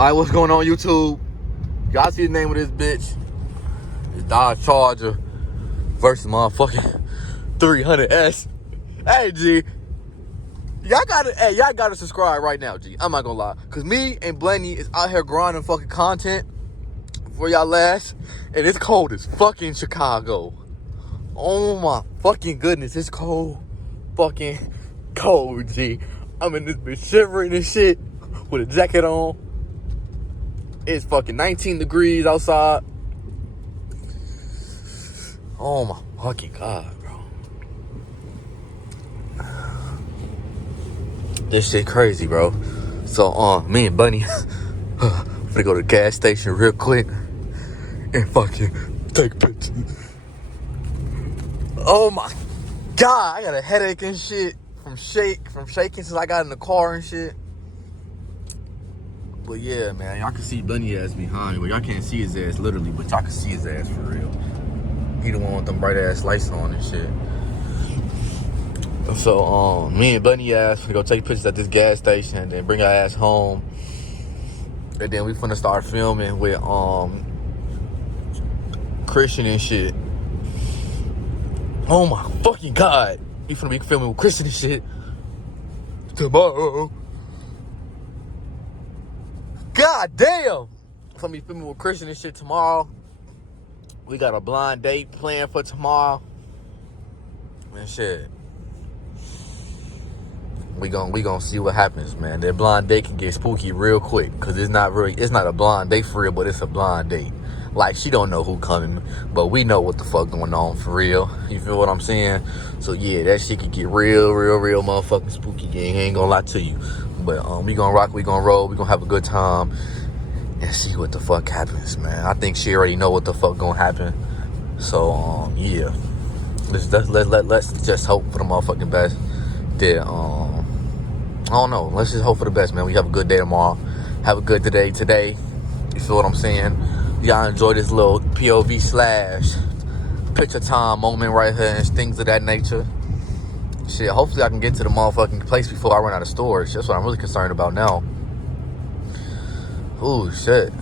Alright, what's going on YouTube? Y'all see the name of this bitch? It's Dodge Charger versus motherfucking 300S. Hey G, y'all gotta subscribe right now, G. I'm not gonna lie. Cause me and Blaney is out here grinding fucking content for y'all last. And it's cold as fucking Chicago. Oh my fucking goodness, it's cold. Fucking cold, G. I'm in this bitch shivering and shit with a jacket on. It's fucking 19 degrees outside. Oh my fucking God, bro. This shit crazy, bro. So, me and Bunny, finna go to the gas station real quick and fucking take pictures. Oh my God, I got a headache and shit from shaking since I got in the car and shit. But yeah, man, y'all can see Bunny ass behind me. Well, y'all can't see his ass literally, but y'all can see his ass for real. He the one with them bright ass lights on and shit. So, me and Bunny ass finna go take pictures at this gas station and then bring our ass home. And then we finna start filming with Christian and shit. Oh my fucking God. We finna be filming with Christian and shit tomorrow. God damn. Finna be filming with Christian and shit tomorrow. We got a blind date planned for tomorrow. And shit. We gonna see what happens, man. That blind date can get spooky real quick. Cause it's not a blind date for real, but it's a blind date. Like, she don't know who coming, but we know what the fuck going on for real. You feel what I'm saying? So yeah, that shit can get real motherfucking spooky, gang. I ain't gonna lie to you. But we gonna rock, we gonna roll, we gonna have a good time and see what the fuck happens, man. I think she already know what the fuck gonna happen. So yeah. Let's just hope for the motherfucking best. That I don't know. Let's just hope for the best, man. We have a good day tomorrow. Have a good today. You feel what I'm saying? Y'all enjoy this little POV / picture time moment right here and things of that nature. Shit, hopefully I can get to the motherfucking place before I run out of storage. That's what I'm really concerned about now. Ooh, shit.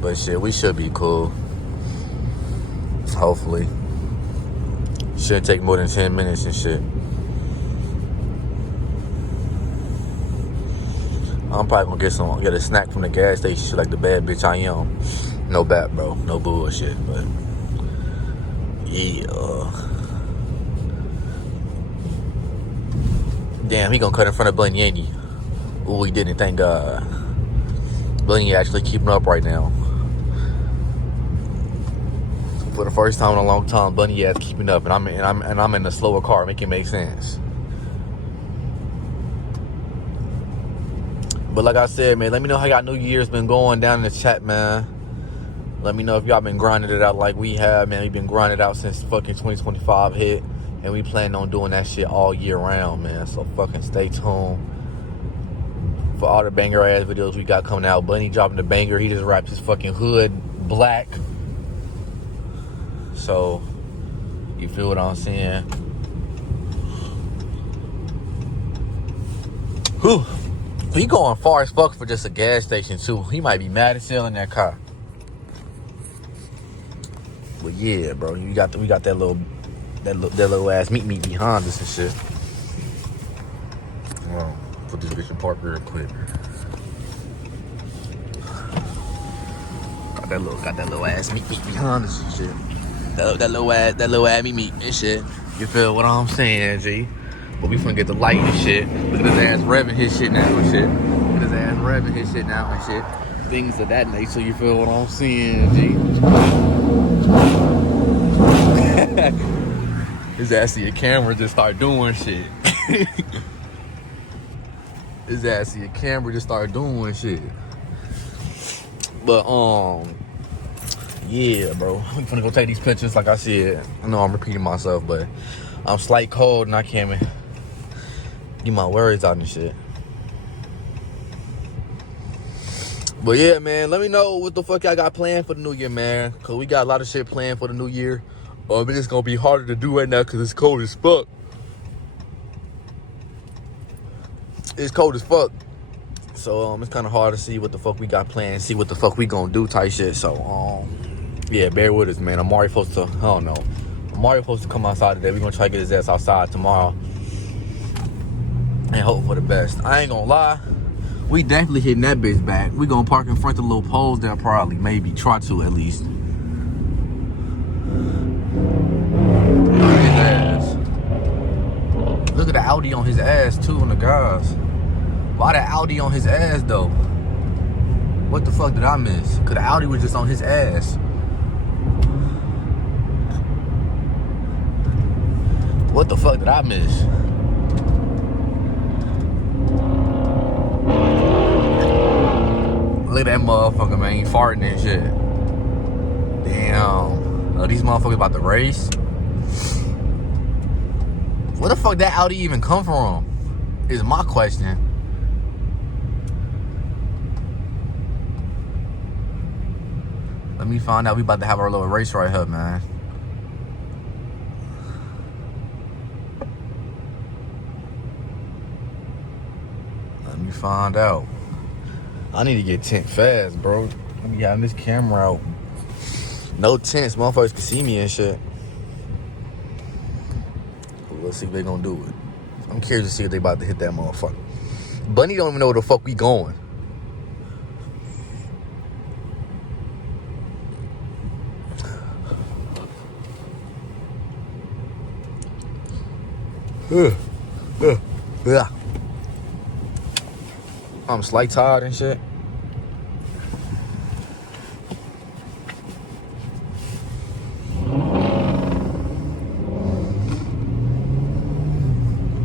But shit, we should be cool. Hopefully. Shouldn't take more than 10 minutes and shit. I'm probably gonna get a snack from the gas station like the bad bitch I am. No bad, bro. No bullshit, but yeah. Damn, he gonna cut in front of Bunny, ain't he? Ooh, he didn't, thank God. Bunny actually keeping up right now. For the first time in a long time, Bunny ass keeping up, and I'm in a slower car. Make it make sense. But like I said, man, let me know how y'all New Year's been going down in the chat, man. Let me know if y'all been grinding it out like we have, man. We've been grinding it out since fucking 2025 hit, and we plan on doing that shit all year round, man. So fucking stay tuned for all the banger ass videos we got coming out. Bunny dropping the banger. He just wrapped his fucking hood black. So, you feel what I'm saying? Whew. He going far as fuck for just a gas station too. He might be mad as hell in that car. But yeah, bro, we got that little ass meat behind us and shit. Well, put this bitch in park real quick. Got that little ass meat behind us and shit. That little ass meat and shit. You feel what I'm saying, G? But we finna get the light and shit. Look at his ass revving his shit now and shit. Look at his ass revving his shit now and shit. Things of that nature, you feel what I'm saying, G? His ass see a camera just start doing shit. His ass see a camera just start doing shit. But yeah, bro. I'm finna go take these pictures. Like I said, I know I'm repeating myself, but I'm slight cold and I can't get my words out and shit. But yeah, man, let me know what the fuck y'all got planned for the new year, man. Cause we got a lot of shit planned for the new year. It's just gonna be harder to do right now cause it's cold as fuck. It's cold as fuck. So it's kind of hard to see what the fuck we got planned, see what the fuck we gonna do type shit. So yeah, bear with us, man. Amari supposed to, I don't know. Amari supposed to come outside today. We gonna try to get his ass outside tomorrow and hope for the best. I ain't gonna lie. We definitely hitting that bitch back. We gonna park in front of the little poles there probably. Maybe. Try to at least. Look at his ass. Look at the Audi on his ass too on the guys. Why the Audi on his ass though? What the fuck did I miss? Cause the Audi was just on his ass. What the fuck did I miss? Look at that motherfucker, man. He farting and shit. Damn. These motherfuckers about to race? Where the fuck that Audi even come from? Is my question. Let me find out. We about to have our little race right here, man. Let me find out. I need to get tent fast, bro. Let me have this camera out. No tents, motherfuckers can see me and shit. Let's see if they gonna do it. I'm curious to see if they about to hit that motherfucker. Bunny don't even know where the fuck we going. I'm slight tired and shit.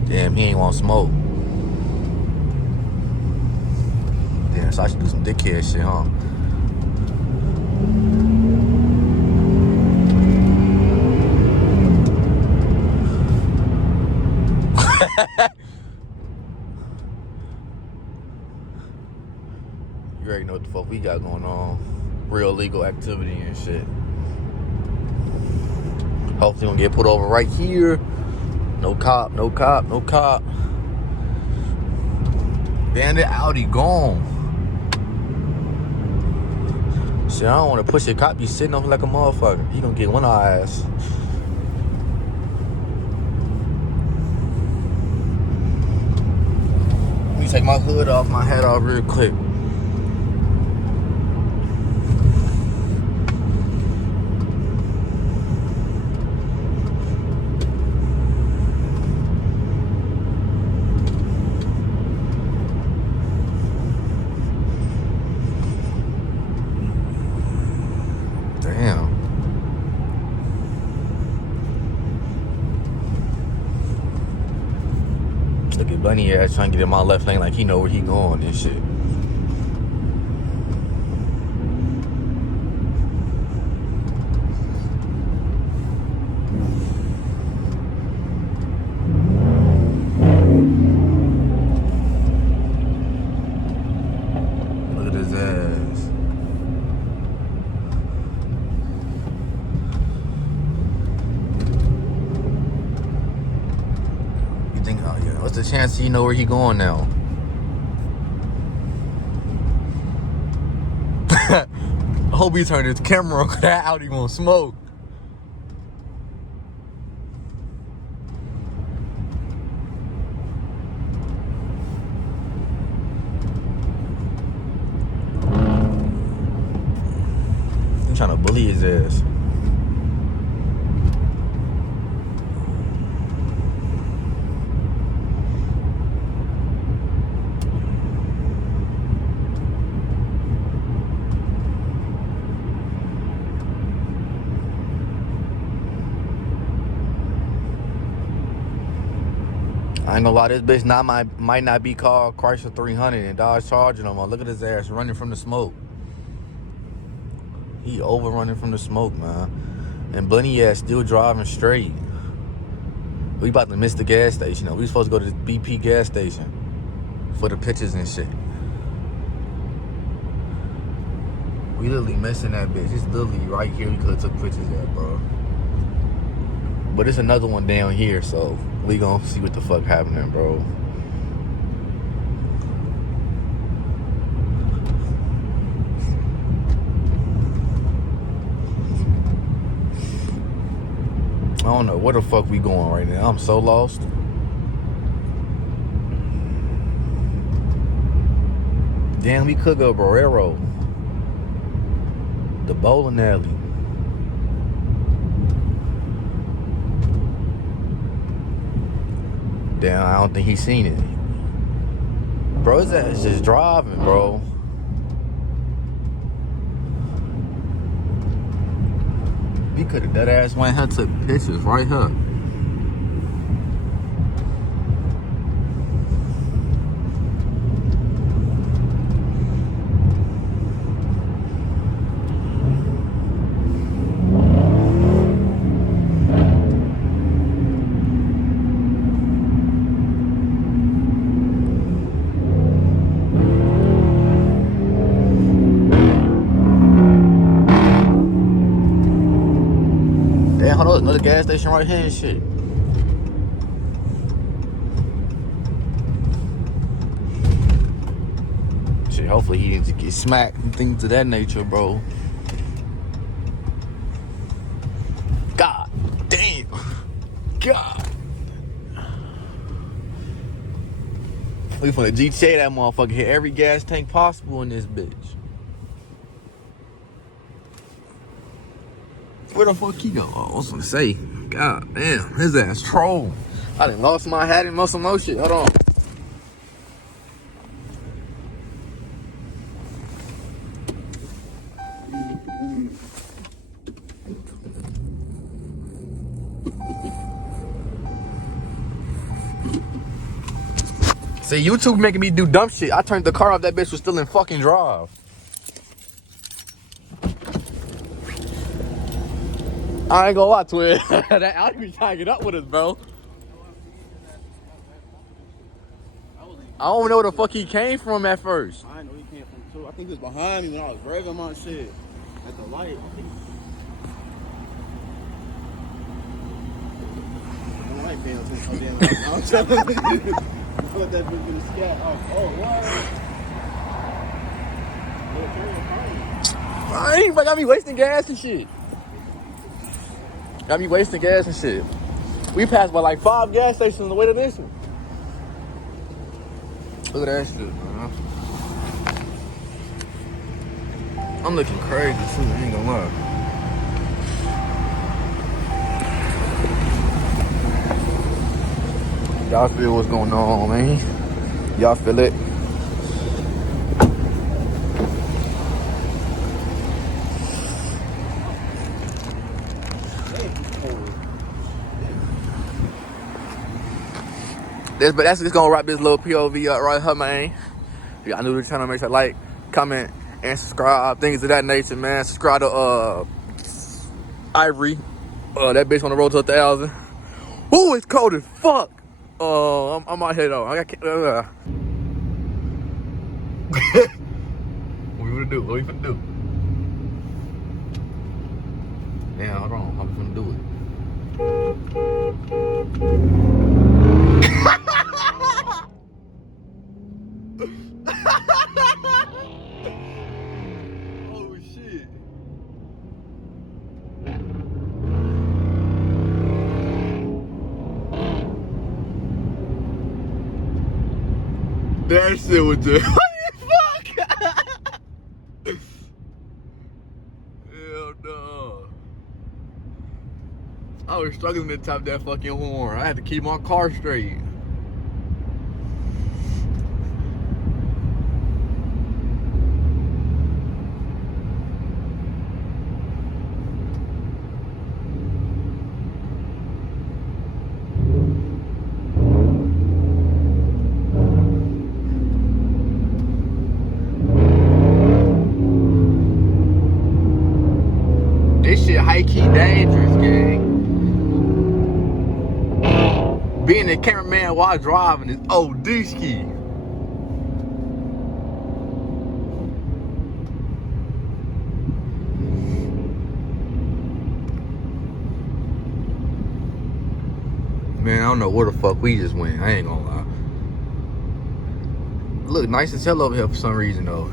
Damn, he ain't want to smoke. Damn, so I should do some dickhead shit, huh? You already know what the fuck we got going on. Real legal activity and shit. Hopefully gonna get put over right here. No cop, no cop, no cop. Damn, that Audi gone. Shit, I don't want to push a cop. Be sitting up like a motherfucker. He gonna get one of our ass. Let me take my hood off, my hat off real quick. Look at Bunny ass trying to get in my left lane like he know where he going and shit. Look at his ass. You think, oh yeah, what's the chance you know where he going now? I hope he turned his camera on, cause that Audi won't smoke. I'm trying to bully his ass. I ain't gonna lie, this bitch might not be called Chrysler 300 and Dodge Charger no more. Look at his ass running from the smoke. He over running from the smoke, man. And Bunny ass still driving straight. We about to miss the gas station. We supposed to go to the BP gas station for the pictures and shit. We literally missing that bitch. It's literally right here. We could have took pictures at, bro. But it's another one down here, so we gonna see what the fuck happening, bro. I don't know where the fuck we going right now. I'm so lost. Damn, we could go Barrero. The bowling alley. Damn, I don't think he's seen it. Bro, his ass just driving, bro. We could have dead ass went here, took pictures right here. Damn, hold on, another gas station right here and shit. Shit, hopefully he didn't get smacked and things of that nature, bro. God damn. God. We finna GTA that motherfucker, hit every gas tank possible in this bitch. Where the fuck he go? Oh, I was gonna say, God damn, his ass troll. I done lost my hat and some more shit. Hold on. See, YouTube making me do dumb shit. I turned the car off, that bitch was still in fucking drive. I ain't gonna lie to it. That Audi be trying to get up with us, bro. I don't know where the fuck he came from at first. I know he came from too. I think he was behind me when I was revving my shit at the light. I ain't paying attention. I was telling you. Put that bitch in the scat. Oh, what? I ain't got me wasting gas and shit. Got me wasting gas and shit. We passed by like 5 gas stations on the way to this one. Look at that shit, man. I'm looking crazy too, I ain't gonna lie. Y'all feel what's going on, man? Y'all feel it? But that's just gonna wrap this little POV up right here, man. If y'all new to the channel, make sure to like, comment, and subscribe. Things of that nature, man. Subscribe to Ivory. That bitch on the road to 1,000. Ooh, it's cold as fuck. I'm out here though. What we gonna do? What we finna do? Damn, hold on. How we finna do it? Oh shit. That shit was just fuck. Hell no. I was struggling to top that fucking horn. I had to keep my car straight. This shit high-key dangerous, gang. Being a cameraman while driving is OD ski. Man, I don't know where the fuck we just went. I ain't gonna lie. Look nice as hell over here for some reason though.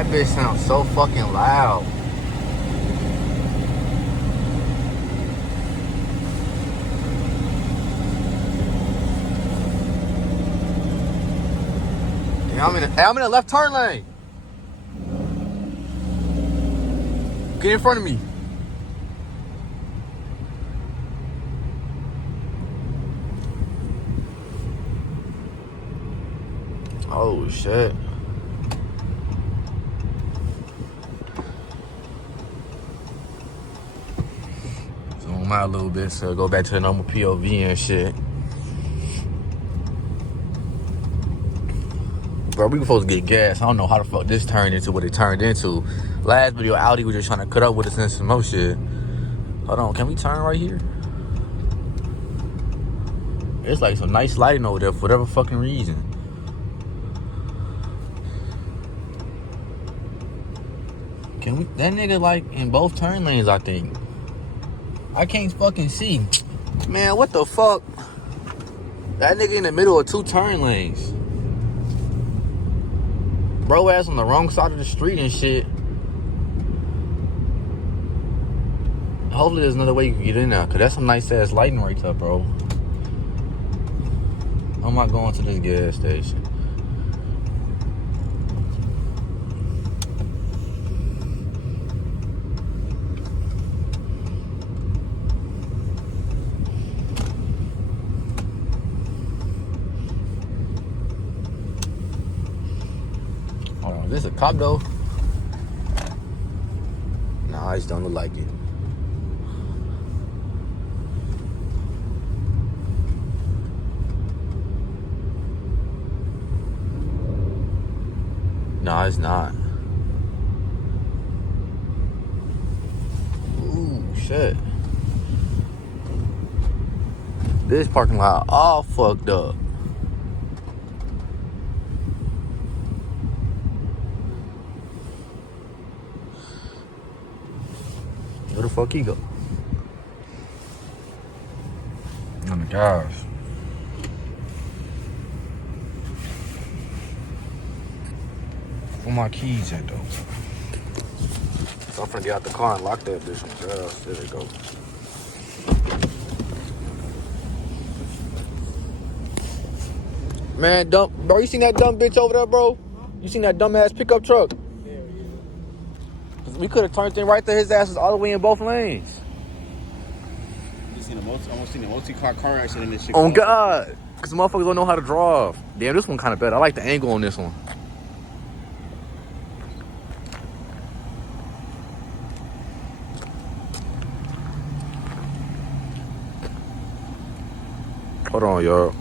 That bitch sounds so fucking loud. Damn, I'm in the left turn lane. Get in front of me. Oh shit. Zoom out a little bit so go back to the normal POV and shit. Bro, we were supposed to get gas. I don't know how the fuck this turned into what it turned into. Last video, Audi was just trying to cut up with us and some more shit. Hold on, can we turn right here? It's like some nice lighting over there for whatever fucking reason. Can we? That nigga like in both turn lanes, I think. I can't fucking see. Man, what the fuck? That nigga in the middle of 2 turn lanes. Bro ass on the wrong side of the street and shit. Hopefully there's another way you can get in there, cause that's some nice ass lighting right there, bro. I'm not going to this gas station. Hold on, is this a cop though? Nah, I just don't look like it. No, it's not. Ooh, shit. This parking lot all fucked up. Where the fuck he go? Oh my gosh. Where my keys at though? So I'm finna get out the car and lock that bitch on the ass. There they go. Man, dumb, bro, you seen that dumb bitch over there, bro? You seen that dumb ass pickup truck? Yeah. We could have turned in right there. His ass was all the way in both lanes. Almost seen a multi-car accident in this shit. Oh God, because motherfuckers don't know how to drive. Damn, this one kind of better. I like the angle on this one. Hold on, y'all.